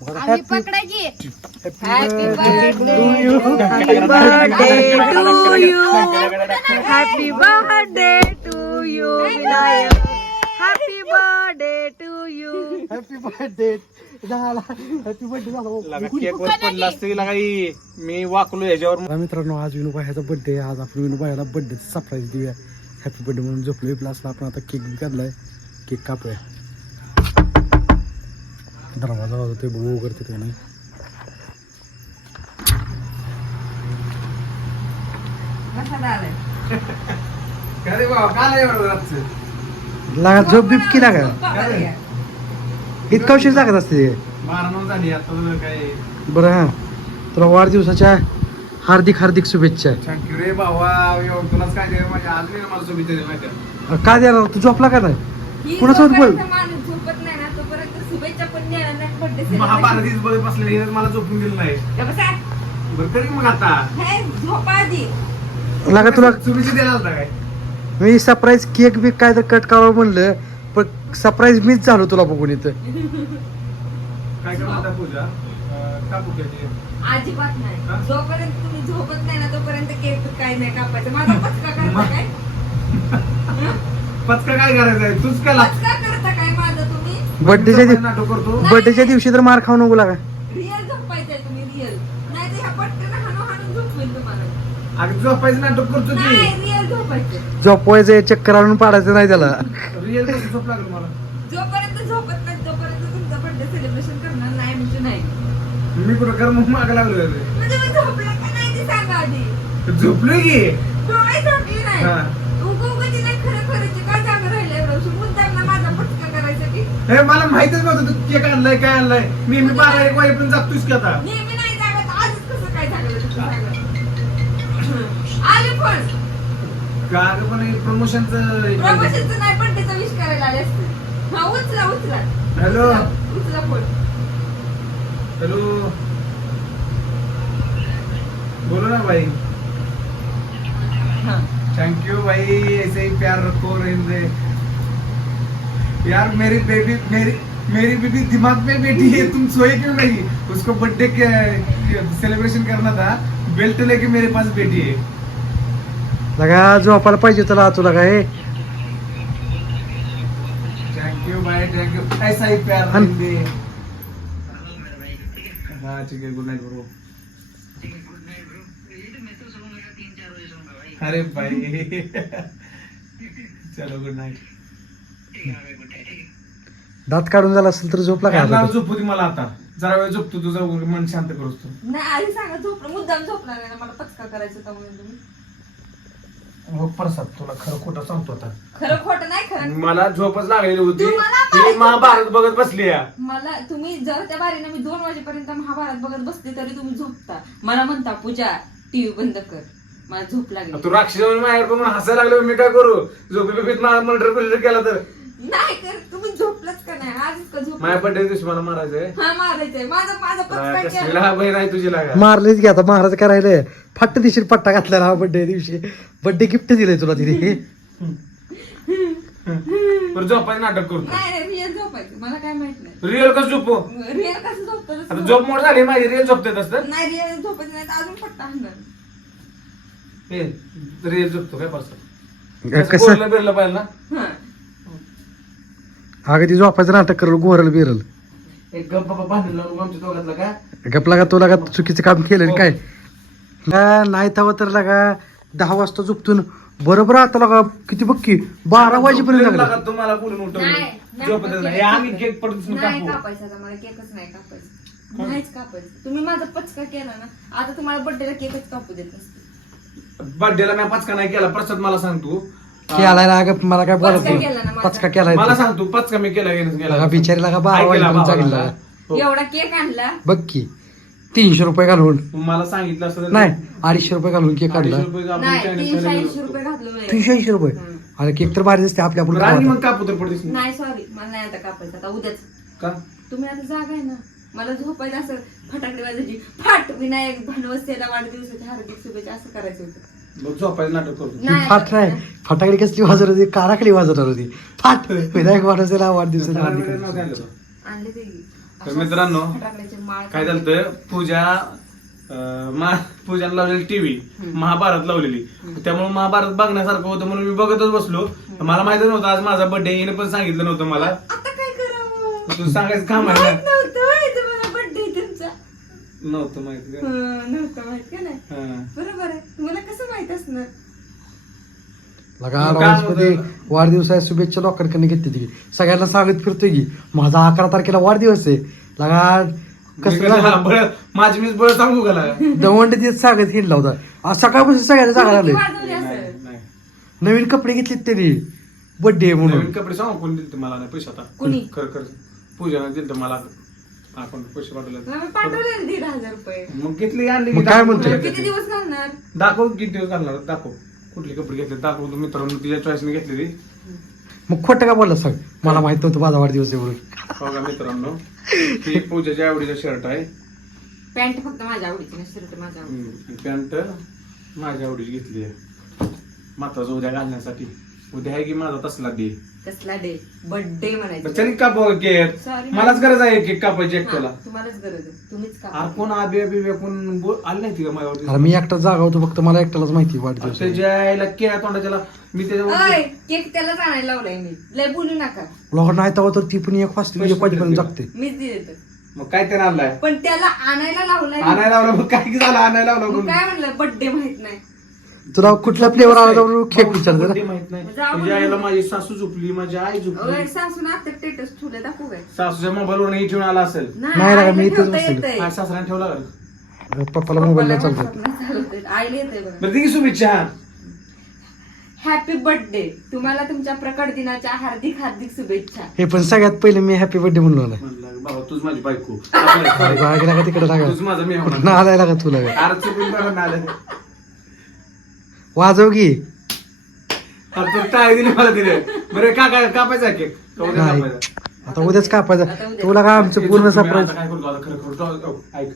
आम्ही पकडायची. Happy happy birthday to you happy birthday to you happy birthday झाला. Happy birthday मी वाकलो याच्यावर. मित्रांनो आज विनोबा ह्याचा बर्थडे आज आपण विनोबा ह्याला बर्थडे सरप्राईज देऊया. हॅपी बर्थडे म्हणून झोपलोय. प्लसला आपण आता केक काढलाय केक कापूया. दरवाजा वाजवते बघू करते ते नाही. लागा झोप बिप की लागा? इतका उशीर लागत असते. मारणं झाली आता तुला काय? बरं हा. तुला वाढदिवसाच्या हार्दिक हार्दिक शुभेच्छा. काय काय माझ्या आज मी मला शुभेच्छा दिल्या माहिती आहे. का देणार? तू झोपला का नाही? कुणासोबत बोल? जोपर्यंत माणूस झोपत नाही ना तोपर्यंत शुभेच्छा पण देणार नाही birthday महाभारत celebration. हीच बघत बसलेली हे मला झोपून दिलं नाही. बसा, बरं तरी मग आता. हे झोपा आधी. लागा तुला होता काय? मी सरप्राईज केक बी काय तर कट करावं म्हणलं पण सरप्राईज मीच झालो तुला बघून इथं. काय करणार आता पूजा? अं, कापू त्याची अजिबात नाही? जोपर्यंत तुम्ही झोपत नाही ना तोपर्यंत केक काय नाही कापायचं. माझा पचका करता काय? पचका काय करायचं आहे? तूच काय लाग- पचका करता काय माझं तुम्ही बर्थडेच्या दिवशी नाटक करतो. बर्थडेच्या दिवशी तर मार खाऊ नको लागा. रिअल झोपायचंय तुम्ही रिअल नाही तर ह्या पटकन हाणू हाणून झोपवेल तुम्हाला. अगदी झोपायचं नाटक करतो नाही ती रिअल झोपायचं झोपवायचं चक्कर आणून पाडायचं नाही त्याला. रिअल कसं झोप लागलं मला? जोपर्यंत झोपत नाही तोपर्यंत तुमचा बर्थडे सेलिब्रेशन करणार नाही म्हणजे नाही. मी कुठं कर मग मागं लागलो रे. म्हणजे मी झोपलं का नाही ते सांगा आधी. झोपलोय की. डोळे झोपली नाही. हे मला माहितच नव्हतं तू केक आणलाय काय आणलाय. मी मी बारा एक वाजेपर्यंत जातोयस की आता? नेहमी नाही जागत. आजच कसं काय झालं तुझं सांगा. आले पण. पण प्रमोशनचं प्रमोशनचं नाही पण त्याचा विश करायला आले असते. हा उचला उचला. हॅलो? उचला फोन. हेलो? बोलो ना भाई थैंक यू भाई ऐसे ही प्यार रखो रहने यार मेरी बेबी मेरी मेरी बेबी दिमाग में बैठी है तुम सोए क्यों नहीं? उसको बर्थडे के सेलिब्रेशन करना था बेल्ट लेके मेरे पास बैठी है। लगा झोपायला पाहिजे तुला तुला काय थैंक यू भाई थैंक यू ऐसा ही प्यार हम- रहने हाँ ठीक है गुड नाइट ब्रो अरे भाई। चलो गुड नाइट दात काढून झाला असेल तर झोपला का आता? झोपू दे मला आता. जरा वेळ झोपतो तुझं मन शांत करूस तू नाही आधी सांगा झोपलं. मुद्दाम झोपला नाही ना मला पचका करायचं होता म्हणून तुम्ही. हो प्रसाद तुला खरं खोटं सांगतो आता. खरं खोटं नाही खरं मला झोपच लागलेली होती. तुम्हाला ती माहिती- महाभारत बघत बसली या मला तुम्ही जर त्या बारीनं मी दोन वाजेपर्यंत महाभारत बघत बसते तरी तुम्ही झोपता. मला म्हणता पूजा टीव्ही बंद कर. मला झोप लागली. तू राक्षस माझ्यावर बघून हसायला लागलो मी काय करू? झोपी बिपीत मर्डर बिल्डर केला तर. नाही कर तुम्ही झोपलंच का नाही? आजच का झोप माझ्या बड्डे दिवशी मला मारायचंय. हा मारायचंय. माझा माझा पचका कसली केला? लहान बहीण आहे तुझी लागा. मारलेच की आता महाराज करायला. फट्ट दिशील पट्टा घातलेला हा बर्थडे दिवशी. बर्थडे गिफ्ट दिलंय तुला तिने. बरं झोपायचं नाटक करतो नाही नाही रिअल झोपायचं. मला काय माहीत नाही. रिअल कसं झोपू? रिअल कसं आता तसं झोप. मोड झाली माझी रिअल झोपते असतं? नाही रिअल झोपायचं नाही. तर अजून पट्टा आणणार रिअल झोपतो काय पास कसं? बोललं बिरलं पाहिजे ना? हा. अगं ती झोपायचं नाटक करल गोरल बिरल. एक गप्पा बाबा भांडण लावून आमच्या दोघातला का? गपला का तुला का चुकीचं काम केलं आणि काय? ला, नाही तवा तर लागा दहा वाजता झोपतून. बरोबर आता लागा किती बघ की बारा वाजेपर्यंत लागला. लागा तुम्हाला बोलून नाही, उठवलं. नाही झोपतच नाही. हे आम्ही केक पडतो नाही कापू कापायचं आता मला केकच नाही कापायचं. नाहीच कापायचं. तुम्ही माझा पचका केला ना आता तुम्हाला बर्थडेला केकच कापू देत नसते. बर्थडेला मी पचका नाही केला प्रसाद मला सांग तू. केलाय ना अगं मला काय बोलत पचका केला ना नाही. माझा. पचका केलाय मला तू. सांग तू पचका मी केला गेला लगा गेला बिचारी लगा बारा ऐकला. जागेल हो. एवढा केक आणला बघ की तीनशे रुपये घालून तू मला सांगितलं असतं तर- नाही अडीचशे रुपये घालून केक काढला अडीचशे रुपये आपण नाही Chinese तीनशे खायला ऐंशी गेलो. रुपये घातलो मी. तीनशे ऐंशी रुपये हम्म. अरे केक तर भारी दिसते आपल्या आपण तर पडतेस नाही सॉरी मला नाही आता कापायचं आता उद्याच का तुम्ही आता जागा आहे ना मला झोपायचं असं फटाकडे वाजायची फाट विनायक भानवसेला वाढदिवसाच्या हार्दिक शुभेच्छा असं करायचं होतं बघ झोपायचं नाटक करतो ती नाही फाट नाही. फटाकडी कसली वाजत होती? काराकडी वाजवणार होती फाट. विनायक वाढवसेला वाढदिवसाच्या नाव हार्दिक काय आणलं शुभेच्छा. होतं? आणले ते. तर मित्रांनो फटाकड्याची माळ काय झालं पूजा अं, मा पूजाला लावलेली टीव्ही महाभारत लावलेली. त्यामुळे महाभारत बघण्यासारखं होतं म्हणून मी बघतच बसलो. मला माहितच नव्हतं आज माझा बर्थडे येणे पण सांगितलं नव्हतं मला. आता काय करावं? तू सांगायचं काम आहे माहीत नव्हतं होय तुम्हाला बर्थडे तुमचा नव्हतं माहिती का? हं, नव्हतं माहीत का नाही? हा. बरोबर आहे. तुम्हाला कसं माहीत असणार? लगा मग काय advance मध्ये होतं? वाढदिवसाच्या शुभेच्छा लोकांकडे घेते ती. सगळ्यांना सांगत फिरतोय की माझा अकरा तारखेला वाढदिवस आहे. लगा मी कसं कसं लागा- बळ माझी मीच बळ सांगू का लागा? दवंड तेच सांगत हिंडला होता. आज सकाळपासून सगळ्यांना सांगायला आले वाजवली नाही, असेल नाही. नवीन कपडे घेतलेत त्यांनी. बर्थडे म्हणून नवीन कपडे सांगू कोणी दिले मला नाही पैसे आता. कुणी? खरं खरं. पूजाने दिलं मला. आपण पैसे पाठवले. मग पाठवले दीड हजार रुपये. मग घेतली आणली मग की काय दाखव म्हणतोय? कुठले किती दिवस घालणार? दाखव किती दिवस घालणार? दाखव. कुठले कपडे घेतले दाखव तू मित्रांनो तिच्या चॉईसने घेतलेली. मग खोटं का बोलला सांग? मला माहीत नव्हतं माझा वाढदिवस आहे म्हणून बघा मित्रांनो ही पूजाच्या आवडीचा शर्ट आहे. पॅन्ट फक्त माझ्या आवडीची नाही शर्ट माझ्या आवडीची. पॅन्ट माझ्या आवडीची घेतली आहे. माताचं उद्या घालण्यासाठी. उद्या आहे की माझा तसला दे. कसला डे बर्थडे म्हणायचं. Cake Sorry. मलाच गरज आहे केक कापायची एक त्याला हा, तुम्हालाच गरज आहे. तुम्हीच का अरे कोण आबी आबी कोण बोल आलं नाही का माझ्यावरती. अरे मी एकटा जागा होतो फक्त मला एकट्यालाच माहिती आहे. त्याच्या आईला केळ्या तोंडाच्याला मी त्याच्यावर केक त्यालाच आणायला लावलाय मी. लय बोलू नका. लोक नाही तेव्हा तर ती पण एक वाजता एक वाजेपर्यंत जगते. मीच देते मग काय त्यानं आणलाय? पण त्याला आणायला लावलाय. आणायला लावलं मग काय झालं? आणायला लावलं मग काय म्हणलं? बर्थडे माहीत नाही. तुला कुठला फ्लेवर आवडला म्हणून केक ना माहीत नाही. तुझ्या आईला माझी सासू झोपली माझी आई झोपली. अय सासून आता स्टेटस ठेवले दाखवू काय? सासूच्या मोबाईल वर ठेवून आला असेल. नाही रे, मी इथेच. येतंय. काय सासऱ्याने ठेवला का? पप्पाला मोबाईल नाही चालतो नाही. आईला येतंय बघा. बरं ती शुभेच्छा. हॅपी बर्थडे तुम्हाला तुमच्या प्रकट दिनाच्या हार्दिक हार्दिक शुभेच्छा. हे पण सगळ्यात पहिले मी हॅपी बर्थडे म्हणलो ना म्हणलं बाबा तूच माझी बायको. का तिकडे लागा तूच माझा मी होणार ना आलाय लागा तुला? अरे चुकून बघा ना आलं. वाजव की. अरे तू टाळी दिली मला दिले बरं का काय कापायचा केक? का उद्या नाही. कापायचा? आता उद्याच कापायचं. उद्या. तुला का आमचं हे पूर्ण सरप्राईज आता काय आता खरं खरं ऐक.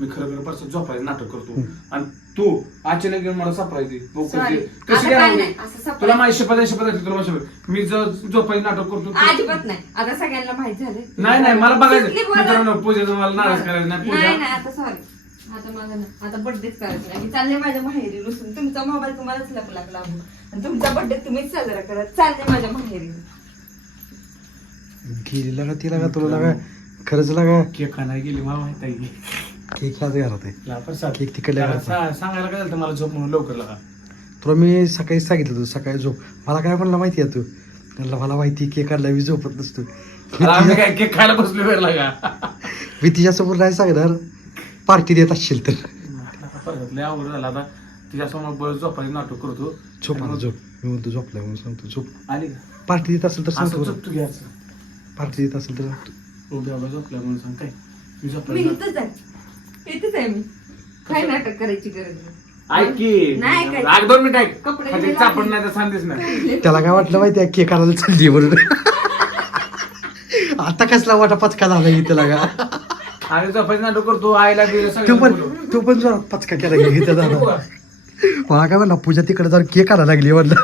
मी खरं खरं परत झोपायचं नाटक करतो. आणि तू अचानक येऊन मला सरप्राईज दे. कशी Sorry. कशी आता काय काय होईल? नाही, असं surprise- तुला माझी शपथ आहे शपथ आहे तुला माझी शपथ मी जर झोपायचं नाटक करतो तू- अजिबात नाही. आता सगळ्यांना माहीत झाले नाही नाही मला बघायचं. मित्रांनो पूजेचं मला नाराज करायचं नाही. नाही पूजा. नाही आता सॉरी आता माझा ना आता बर्थडेच नाही. मी चालले माझ्या माहेरी रुसून. तुमचा मोबाईल तुम्हालाच लागू आणि तुमचा बर्थडे तुम्हीच साजरा करत चालले माझ्या माहेरी. गेली लागा तिला का तुला लागा. खरंच लागा. केक आणायला गेली मला माहीत आहे. केक ह्याच घरात आहे. केक तिकडल्या घरात सांगायला काय झालं मला झोप म्हणून लवकर लागा? तुला मी सकाळी सांगितलं तू सकाळी झोप. मला काय म्हणलं माहिती आहे तू? म्हणलं मला माहिती केक आणला मी झोपत नसतो. मी अरे आम्ही तिच्या- काय केक खायला बसलो वेळ लागा. मी तिच्यासमोर नाही सांगणार. पार्टी देत असशील तर. लय अवघड झाला आता. तिच्यासमोर झोपायचं नाटक करतो. झोप मला झोप. मी म्हणतो झोपलाय म्हणून सांगतो झोप. आली का पार्टी देत असेल तर असं सांगतो घ्यायचं पार्टी देत असेल तर सांगतो. उभ्या उभ्या झोपल्या म्हणून सांग. काय? मी मी झोपायचं इथंच आहे. इथंच आहे मी. काय नाटक करायची गरज नाही. ऐक की. नाही काय. आग दोन मिनिट ऐक. कपडे खाली घ्यायला चापड आली. नाही तर सांगतेस ना. त्याला काय वाटलं माहिती आहे? केक आणायला चालली म्हणून. आता कसला वाटा पचका झाला की त्याला का? आणि झोपायचं नाटक करतो आईला बी तू सगळं पण. तू पण पचका केला की इथं तू का? मला काय म्हणला पूजा तिकडे जाऊन केक आणायला लागली म्हणलं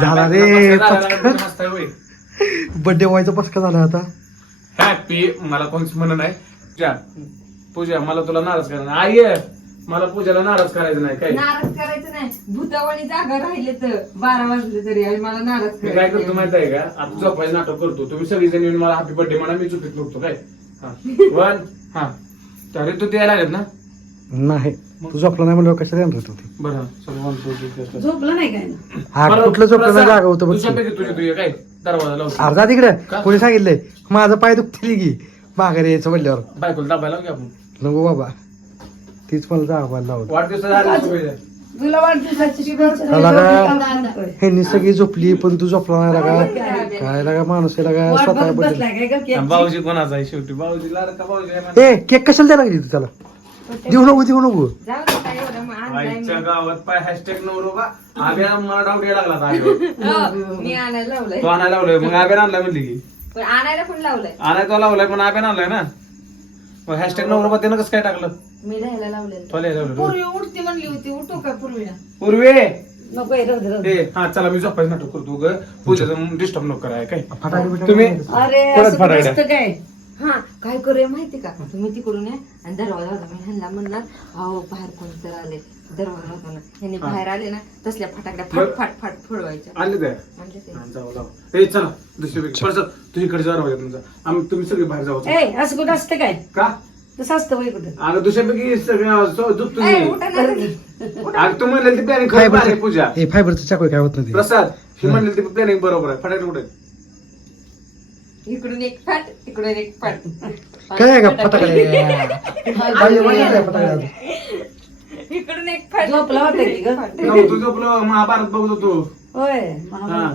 झाला रे, पचका. बर्थडे व्हायचा पचका झाला आता हॅपी मला कोणच म्हणत नाही पूजा पूजा मला तुला नाराज नाही. आई मला पूजाला नाराज करायचं नाही काय? नाराज करायचं नाही. भूतावानी जागा राहिले तर बारा वाजले तरी आणि मला नाराज मी काय करतो करायचं. माहीत आहे का? आता झोपायचं नाटक करतो. तुम्ही सगळी जण येऊन मला हॅपी बर्थडे म्हणा मी चुकीत बघतो काय? वन. हा. अरे तू ते यायला लागत ना? नाही. तू झोपला नाही म्हणलं कशाला येणार होती बरं चल वन टू थ्री फोर झोपलं नाही काय ना? हा बरं, कुठलं झोपलं नाही जागा होतं बघ तुझ्यापैकी तुझी तुझे काय? दरवाजा लावतो अर्धा तिकडे. का? कोणी सांगितलंय? माझं पाय दुखतील की. माघारी यायचं म्हणल्यावर. बायकोला दाबायला लावू की आपण. नको बाबा. तीच मला जागा लावत तुला वाढदिवसाची शुभेच्छा दादा. ह्यांनी सगळी झोपली पण तू झोपला नाही लागा. काय लागा माणूस आहे लागा वाट स्वतः बघत बद्दल बसलाय काय गं केकची? आणि भाऊजी कोणाचा आहे शेवटी? भाऊजी लाडका भाऊजी आहे म्हणा. ए केक कशाला द्यायला लागली तू त्याला? देऊ नको देऊ नको. जाऊ दे काय एवढं मग आणलाय मी. आईच्या गावात पाय हॅशटॅग नवरोबा आब्या मला डाऊट यायला लागला आता आब्यावर. हो, मी आणायला लावलंय. तो आणायला लावलोय. मग आब्याने म्हणली की. पण आणायला पण लावलंय. आणायला तो लावलाय पण आब्याने आणलाय ना. मग हॅशटॅग नवरोबा त्यानं कसं काय टाकलं? मी लावलेलं. लिहायला लावलं पूर्वी उठती म्हणली होती उठू का पूर्वीला पूर्वे? नको हे, राहू दे, राहू दे. ए हा चला मी झोपायचं नाटक करतो ग पूजेचं डिस्टर्ब नको कराय काय? फटाके बिटाके तुम्ही. अरे परत असं काय? हा काय करूया माहिती का? तुम्ही तिकडून या आणि दरवाजा होता मी ह्यांना म्हणणार अहो बाहेर कोण तर आले. दरवाजा होता ना ह्यांनी. बाहेर आले ना तसल्या फटाकड्या बरं. फाट फाट फाट फोडवायच्या. आले काय म्हणजे ते. हा, जाऊ जाऊ. ए चला दुसरी परत तू इकडे जा राहू तुमचा आम्ही तुम्ही सगळे बाहेर जाऊ. ए असं कुठं असतं काय? का? तसं असतं वय कुठं. अगं दुसऱ्यापैकी सगळं झोप ए, तुम्ही उठा ना तुम्ही. अगं तू म्हणले ती प्लॅनिंग खरं फायबरचं- आहे पूजा. फायबरचं चाकू काय होत नाही ते. प्रसाद हे म्हणले ती प्लॅनिंग बरोबर आहे. फटाके कुठे इकडून एक फाट तिकडून एक फाट. काय आहे का फटाकडे फटाकडे? इकडून एक फाट झोपला होता की ग? तू झोपलो महाभारत बघत होतो. होय हा.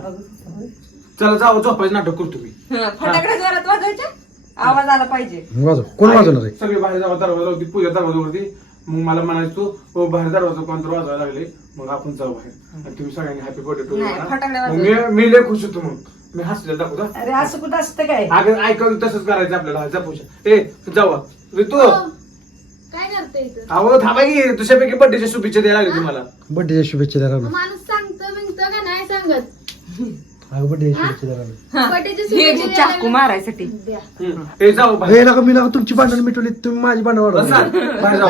चला जाऊ झोपायचं नाटक करतो मी. हा, फटाकड्या जोरात वाजवायच्या? आवाज आला पाहिजे. वाजव. कोण वाजवणार आहे? सगळे बाहेर जाऊ दरवाजा होती पूजा दरवाजावरती. मग मला म्हणायचं तू हो बाहेर दरवाजा कोणतर वाजवायला लागले? मग आपण जाऊ बाहेर. आणि तुम्ही सगळ्यांनी हॅपी बर्थडे टू नाही, फटाकड्या मग मी मी लय खुश होतो मग. मी हसले दाखवतो अरे असं कुठं असतं काय? अगं ऐकून तसंच करायचं आपल्याला. जा पूजा. ए जाऊ ऋतू. काय करते इथं? अहो थांबा की दुसऱ्यापैकी बर्थडेच्या शुभेच्छा द्यायला लागली तुम्हाला. बर्थडेच्या शुभेच्छा द्यायला लागलो. माणूस सांगतो बिंगतो का नाही सांगत अगं बर्थडेच्या शुभेच्छा द्यायला लागलो. बर्थडेची हे? चाकू मारायसाठी. जाऊ नका मी नका तुमची भांडण मिटवली तुम्ही माझी भांडण वाढवली. बाहेर जाऊ.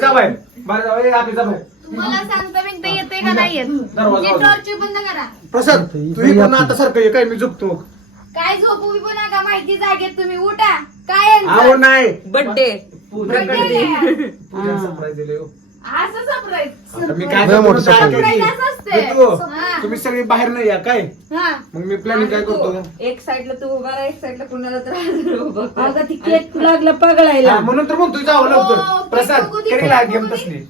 जा बाहेर. बाहेर जाऊ. ए आपली जा बाहेर. तुम्हाला सांगतो बिंगतो येते का नाही येत? दरवाजा ती वाजव. टॉर्च बंद करा. प्रसाद तू ही पण आता सारखं ये काय मी झोपतो काय झोपू बिपू नका माहिती जागेत तुम्ही. उठा. काय यांचं? नाही. बर्थडे पूजा? पूजा surprise दिले हो. असं सरप्राईज आता मी काय लय मोठं करतो, काय surprise. करीन? Surprise असते. ऋतू, हा. तुम्ही सगळे बाहेर नाही या काय? हा. मग मी प्लॅनिंग काय करतो? एक साईडला तू उभा राहा एक साईडला कुणाला तर हात उभा कर. अगं ती केक लागला पगळायला हा, म्हणून तर म्हणतो जावं हो, लवकर. प्रसाद लाग गेम. तसली.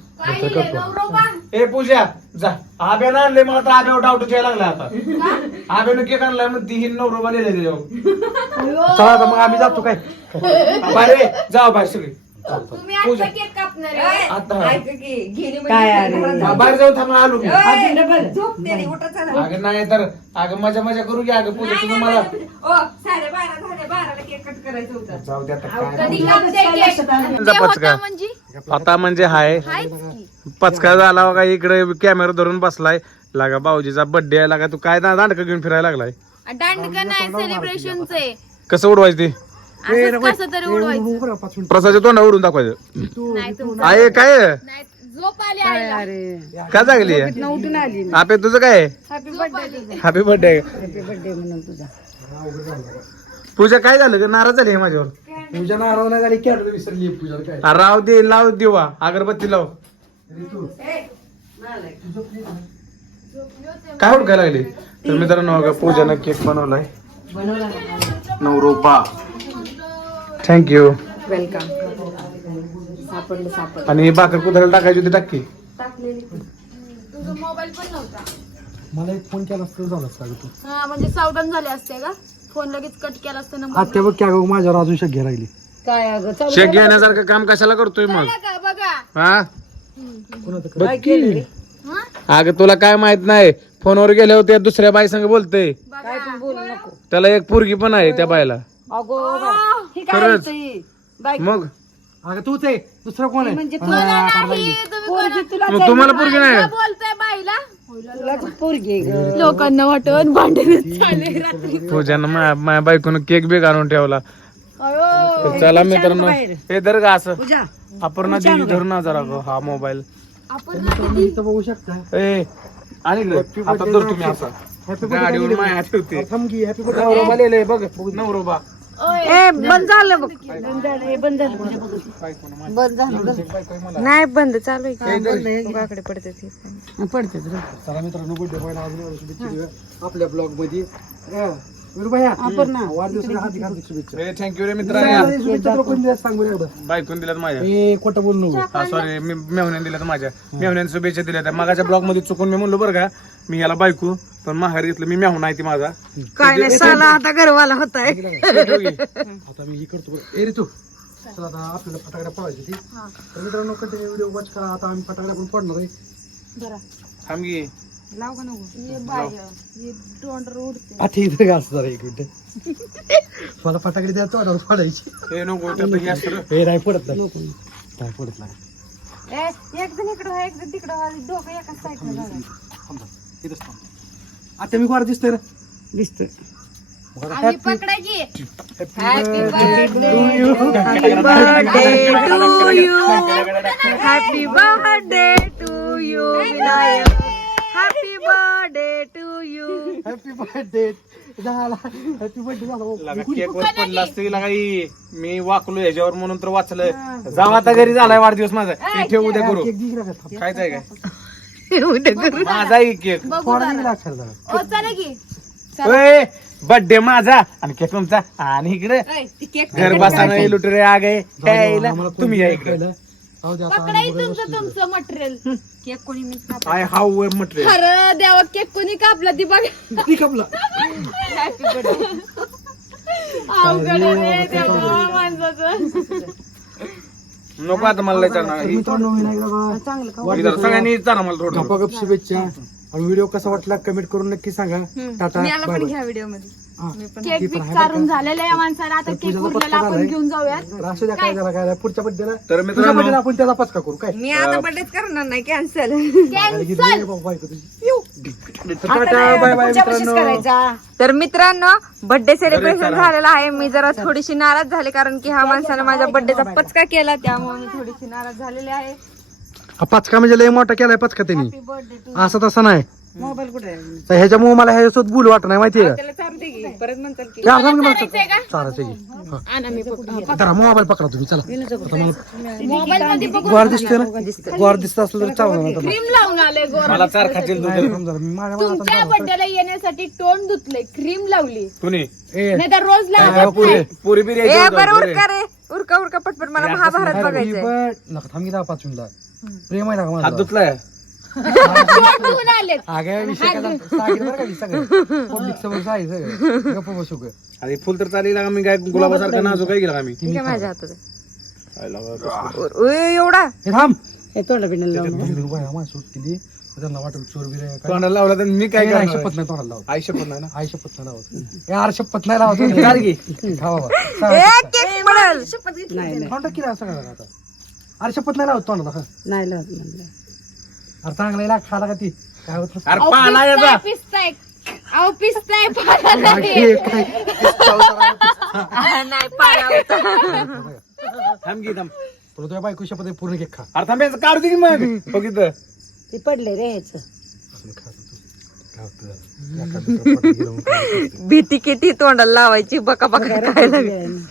ए पूजा जा. आब्यानं आणले मला तर आब्यावर डाऊट यायला लागला आता. आब्यानं केक आणलाय मग ती ही नवरोबा लिहिले त्याच्यावर चला आता मग आम्ही जातो काय? बाहेर ये, जाऊ बाहेर सगळे. तुम्ही आता केक कापणार आहे. ए, आता. ऐक की घेणे काय म्हणजे अरे? घरात हा, जाऊ. बाहेर जाऊन थांबा आलो मी. ए, अजून डबल? झोप त्याने उठा चला. अगं नाही तर अगं मजा मजा करू घ्या अगं पूजा नाही, तुम्ही नाही, मला नाही, ओ साडे बारा झाले बाराला केक कट करायचं होतं. जाऊ द्या कधी कापते केक? तुमचा ते पचका. होता म्हणजे? आता म्हणजे हाय. हायच की. पचका झाला बघा इकडे कॅमेरा धरून बसलाय. लागा भाऊजीचा बर्थडे आहे लागा तू काय ना दांडक घेऊन फिरायला लागलाय? दांडका नाही सेलिब्रेशनच आहे. कसं उडवायचं ते? कसं तरी उडवायचं. प्रसादच्या तोंडा उडून दाखवायचं. नाही तुमचं आहे काय नाही झोप आली आईला. अरे? का जागली उठून आली आपे तुझं काय happy birthday happy birthday happy birthday म्हणून तुझा. पूजा काय झालं ग? नाराज झाली आहे माझ्यावर. पूजा नाराव नाही झाली कॅडरी विसरली पूजा काय? राव दे लाव देवा. अगरबत्ती लाव. काय हुडकायला लागली? तर मित्रांनो बघा पूजानं केक बनवलाय. बनवला. नवरोपा. थँक्यू वेलकम सापडलं सापडलं. आणि भाकर कुदायला टाकायची होती टाकी टाकलेली तुझा मोबाईल पण नव्हता मला एक फोन केला असतं झालं असतं अगं तू. हा म्हणजे सावधान झाले असते का? फोन लगेच कट केला असता नंबर आत्या बघ की अगं माझ्यावर अजून शक घ्या राहिली काय अगं चालू शेक घेण्यासारखं काम कशाला करतोय मग? का बघा. हा? कोणाचं बघ की. हा? अगं तुला काय माहीत नाही. फोनवर गेले होते दुसऱ्या बाई संग बोलते काय पण बोलू नको. त्याला एक पोरगी पण आहे त्या बायला अगो. ही काय खरंच. बाय मग? अगं तूच आहे दुसरं कोण आहे? म्हणजे मला नाही तुम्ही पोरगी तुला मग तुम्हाला पोरगी नाही बोलताय बाईला? तुला पोरगी आहे ग. लोकांना वाटत रात्री. माझ्या माझ्या बायकोनं केक बी आणून ठेवला. तर चला मित्रांनो हे धर का असं. पूजा अपर्णा देवी धरून ना जरा गं, हा मोबाईल. आपण तुम्ही इथं बघू शकता. ए आणि. आता धर तुम्ही असा. गाडीवर थांब की हॅपी बर्थडे नवरोबा लिहिलंय बघ. नवरोबा. ए बंद झालं बघ. बंद झालं हे बंद झालं. पूजा बघ. बंद झालं नाही बंद चालू आहे पडते पडते चला मित्रांनो गुड डे व्हायला अजून एवढ्या शुभेच्छा देऊया. आपल्या ब्लॉगमध्ये थँक्यू रे मित्र बायकून दिल्यात माझ्या? खोटं बोलू सॉरी मेहण्याने दिल्यात माझ्या. मेहण्याने शुभेच्छा दिल्या मागाच्या ब्लॉगमध्ये चुकून मी म्हणलो बरं का मी याला बायको पण माघारी घेतलं मी मेहून आहे ती माझा. काय नाही साला आता घरवाला होत आहे. आता मी ही करतो बरं. ए रे तू. चला आता आपल्याला फटाकड्या पळायची ती तर मित्रांनो कंटिन्यू व्हिडिओ? वॉच करा आता आम्ही फटाकड्या पण पडणार आहे? थांब की. लाव का नको? ये बाय ये तोंड उडते. आता इथं का असं जरा एक मिनिट. मला फटाकडे द्या तोंडावर पडायची हे नको त्यात हे असतं रे. हे नाही पडत नाही. नाही पडत नाही. एक जण इकडं एक जण तिकडं दोघं एकाच साईडला थांबा. इथंच थांब. आता मी गोड दिसतोय ना दिसतोय. आम्ही पकडा की happy birthday to you happy birthday to you Vinayak happy birthday to you happy birthday झाला. हॅपी बर्थडे झाला. लगा केक वर पडला असतं लगा. मी वाकलो याच्यावर म्हणून तर वाचलं. जाऊ आता घरी झालाय वाढदिवस माझा. हे ठेव उद्या करू. केक का? काय उद्या करू माझा आहे केक बर्थडे माझा आणि केक तुमचा. आणि इकडे ऐ, ती केक घर बसाना लुटरे आ गए जाऊ दे, यायला. आम्हाला कोण तुम्ही या इकडे. तुमचं. तुमचं मटेरियल केक कोणी आय हाऊ म्हटले खरं देवा केक कोणी कापला? ती बघ. ती कपला. अवघड आहे रे देवा माणसाचं. नको आता मला लय चालणार. तर मित्रांनो विनायक दादा इथं सगळ्यांनी चालणार मला थोडं. शुभेच्छा. आणि व्हिडिओ कसा वाटला कमेंट करून नक्की सांगा. टाटा. मला बाय पण बाय घ्या व्हिडिओमध्ये. केक बिक पण आहे. चारून बरं का? झालेलं आहे या माणसाला आता तर केक उरलेला आपण. घेऊन जाऊयात. असू द्या काय? झाला काय झालं. पुढच्या बड्डेला. तर तुझ्या मित्रांनो बड्डेला आपण त्याचा पचका करू. काय? मी आता बर्थडेच करणार नाही कॅन्सल गाडी घेतली रे बाबा बायको तुझी. तर टाटा बाय बाय मित्रांनो. तर मित्रांनो बर्थडे सेलिब्रेशन झालेलं आहे. मी जरा थोडीशी नाराज झाले कारण की हा माणसाने माझ्या बर्थडेचा पचका केला त्यामुळे मी थोडीशी नाराज झालेले आहे. हा पचका म्हणजे लय मोठा केलाय पचका त्यांनी. असं तसं नाही. मोबाईल कुठे आहे? तर ह्याच्यामुळे मला ह्याच्यासोबत बोलू वाटत नाही माहितीये का? त्याला चालू दे की परत म्हणतात की. थांब की मला चालायचं की. जरा मोबाईल पकडा तुम्ही चला. आता मला मोबाईल मध्ये बघून गोर दिसते ना? गोर दिसत असलं तर आता मला. क्रीम लावून आले गोर मला चार खातील तुमच्या येण्यासाठी तोंड धुतले क्रीम लावली. कुणी? नाही तर रोज लावत पुरे? पुरी बिरी ए. उरका उरका उरका पटपट. मला महाभारत birthday. नका थांब दहा पाच मिनिटं. प्रेम आहे ना माझं? धुतलाय? तोंड धुवून आलेत अगं विषय काय झाला? सांगितलं बरं का? मी सगळं. पब्लिक समोर सांगितलं सगळं. गप्प बसू गं. अरे फुल तर चालेल का मी काय गुलाबासारखा नाजूक काय गेला आम्ही? ठीक आहे माझ्या हातात आहे. उर- उय, एवढा? हे थांब. त्याच्यात दोन बाया माणसं होती केली. त्यांना वाटेल चोर बिर आहे काय. तोंडाला लावला तर मी काय नाही, नाही, करणार? शपथ नाही तोंडाला लावत. आई शपथ नाही ना? आई शपथ नाही लावत. यार शपथ नाही लावत. चाल की. खा बाबा ए सांग. केक पडल. तोंडात किती असं आता? अरे शपथ नाही लावत तोंडाला. हा. अरे चांगला लाग खाला का ती? काय होत? नसतं. अरे पाला याचा पिस्ताय अहो पिस्ताय पाला हे काय? नाही. पाया होता. थांब की थांब. तुला तुझ्या बायको शपथ आहे, पूर्ण केक खा. अरे थांब याचं काढू दे की मग. बघितलं असं खा तू. काय होतं? म्हणून काय होतं? भीती किती तोंडाला लावायची बका बका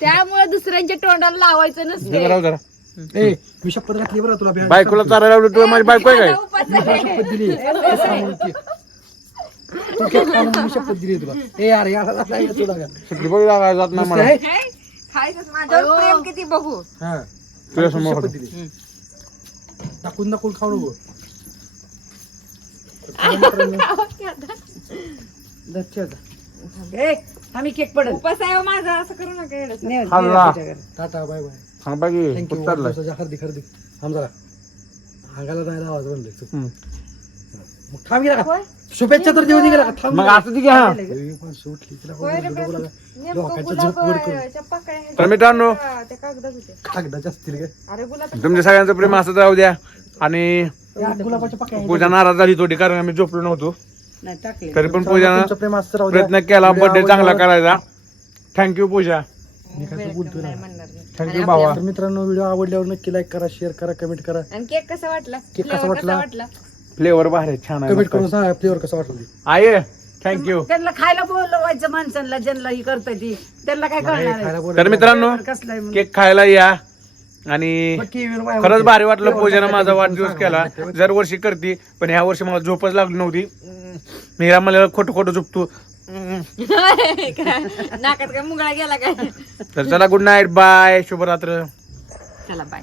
त्यामुळे दुसऱ्यांच्या तोंडाला लावायचं नसते हे करावं जरा. ए मी शपथ घातली बरं तुला बिहार बायकोला चारायला लावलं तुला माझी बायको आहे काय? शपथ दिली केक खा म्हणून केक. तू केक खा म्हणून मी शपथ दिली तुला. ए यार का तुला? का? सुटली बघ लागायला जात नाही मला. आहे? खायचं माझ्यावर प्रेम किती बघू? हा. तुझ्या समोर शपथ दिली दाखवून दाखवून खाऊ नको. उपास आहे हो माझा असं करू नका एवढं. खाल्ला. Tata bye bye. सांग बाकी थँक्यू कुठं चाललाय. हार्दिक हार्दिक. थांब जरा. अंगाला नाही आवाज बनले हम्म. मग थांब गेला का? शुभेच्छा तर देऊ गेला का? थांब मग असं ए, लागा. झोप वर करून. पाकळ्या मित्रांनो त्या कागदात होते कागदाच्या असतील काय अरे गुलाब तुमच्या सगळ्यांचं प्रेम असं राहू द्या. आणि या गुलाबाच्या पाकळ्या आहेत. पूजा नाराज झाली थोडी कारण आम्ही झोपलो नव्हतो. तरी पण पूजानं तुमचं प्रेम असं राहू द्या. प्रयत्न केला व्हिडिओ बर्थडे चांगला करायचा. थँक्यू पूजा. मी काय ना. थँक्यू भावा. तर मित्रांनो व्हिडिओ आवडल्यावर नक्की लाईक करा शेअर करा कमेंट करा. आणि केक कसा वाटला? केक कसा वाटला? फ्लेवर भारी आहे, छान आहे कमेंट करून. सांगा फ्लेवर कसा वाटला ते. आहे थँक्यू त्यांना खायला बोलवायचं माणसांना ज्यांना ही करता ती. त्यांना काय करणार खायला. तर मित्रांनो कसलाय म्हणून? केक खायला या. आणि खरंच. भारी वाटलं पूजानं माझा वाढदिवस केला. दरवर्षी करते पण ह्या वर्षी मला झोपच लागली नव्हती. मी मला खोटं खोटं झोपतो. नाकात काय मुंगळा गेला काय? तर चला गुड नाईट बाय शुभरात्र. चला बाय